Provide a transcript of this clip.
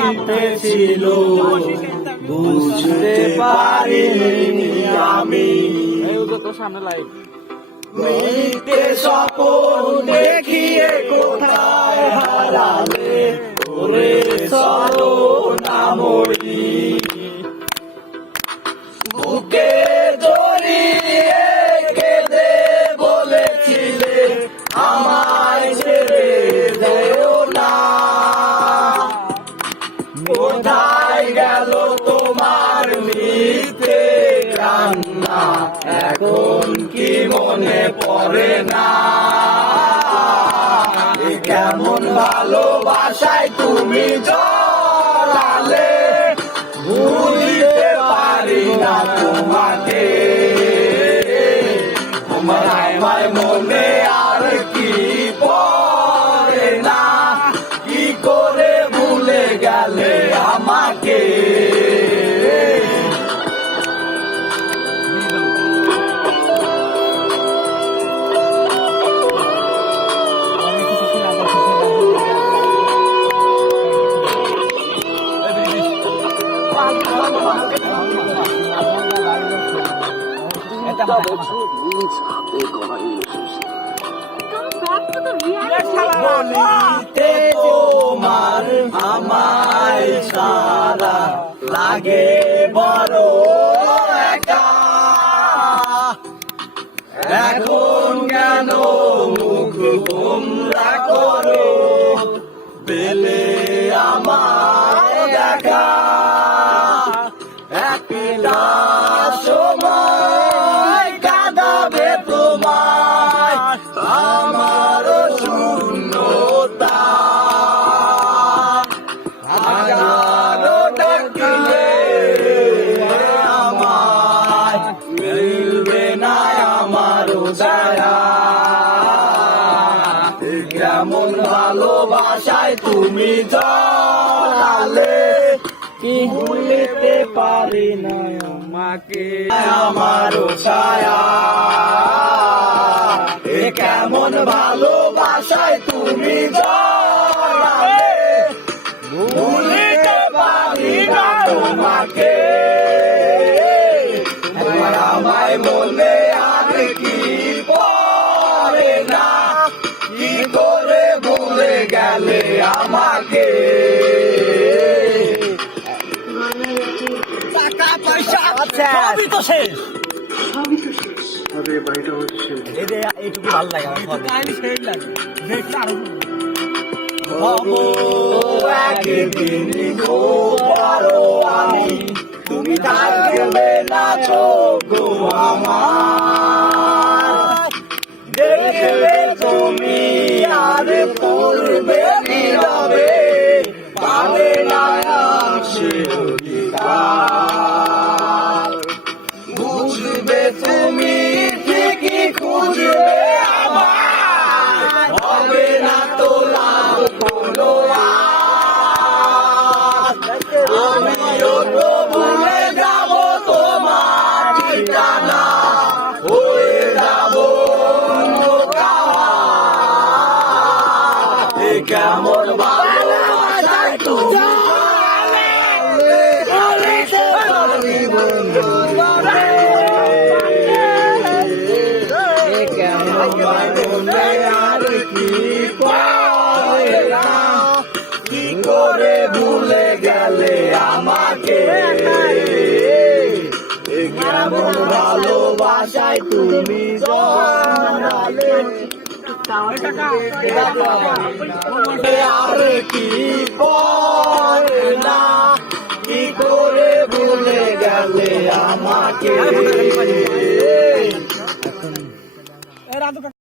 জিতেছিল বুঝতে পারিনি আমি মিথ্যে স্বপ্ন দেখিয়ে কোথায় হারালে ওরে চলো না মরি বুকে জড়িয়ে কেঁদে বলেছিলে আমায় ছেড়ে যেও না কোথায় গেল তোমার মিথ্যে কান্না এখন কি মনে পড়ে না কেমন ভালোবাসায় তুমি জড়ালে ভুলতে পারি না তোমাকে তোমার আমার মনে আর কি পড়ে না কি করে ভুলে গেলে আমাকে বলিতে তোমার আমায় সারা লাগে বড় একা এখন কেন মুখ গোমরা করো পেলে আমার দেখা একটা সময় কাঁদাবে তোমায় আমার শূন্যতা হাজারো ডাকলে আমায় মিলবে না আমারও দয়া কেমন ভালোবাসায় তুমি জড়ালে কি ভুলতে পারি না আমাকে আমারও ছায়া কেমন ভালোবাসায় তুমি জড়ালে ভুলতে পারি না তোমাকে আমায় মনে আর কি পড়ে না কি করে ভুলে গেলে আমাকে টাকা পয়সা সবই তো শেষ এইটুকু ভালো লাগে আমার সেই লাগে দেখলে আরো একদিন পারো আমি তুমি থাকবে না চোখ আমার দেখবে তুমি আর পড়বে নীরবে পাবে না সে অধিকার বুঝবে তুমি ঠিকই খুঁজবে আমার হবে না তো লাভ কোনো আমিও তো ভুলে যাব তোমার ঠিকানা হয়ে যাব কেমন ভালোবাসায় তুমি আর কি কি করে ভুলে গেলে আমাকে কেমন ভালোবাসায় তুমি জড়ালে আর কি পড়ে না কি করে ভুলে গেলে আমাকে